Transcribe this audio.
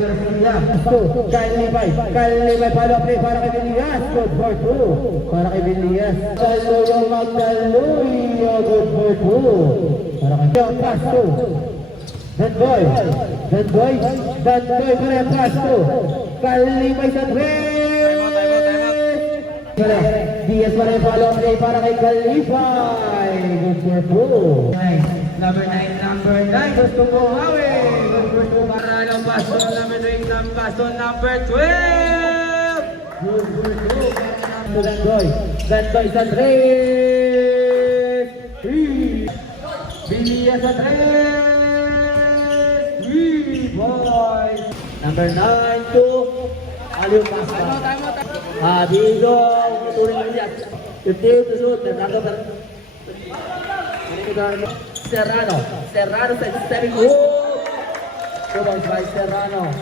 Garcia. Kyle Levi. Kyle Levi, follow play para kay Vilias. Good for two. Para kay Vilias. Saldo Magdaloy. Good for two. Para kay Pasto. That boy para Pasto. Kyle Levi sa Diaz para yung follow play para kay Kalifay. Good for two. Number 9. Gusto ko hawi. Good for two para ng Baston. Number 12. Good for two. That boy sa 3. Bilia sa 3. 3 boys. Number 9 to Aliw Pasta. Dito, tuloy niya. 50 to shoot. Serrano sa stepping. Good by Serrano.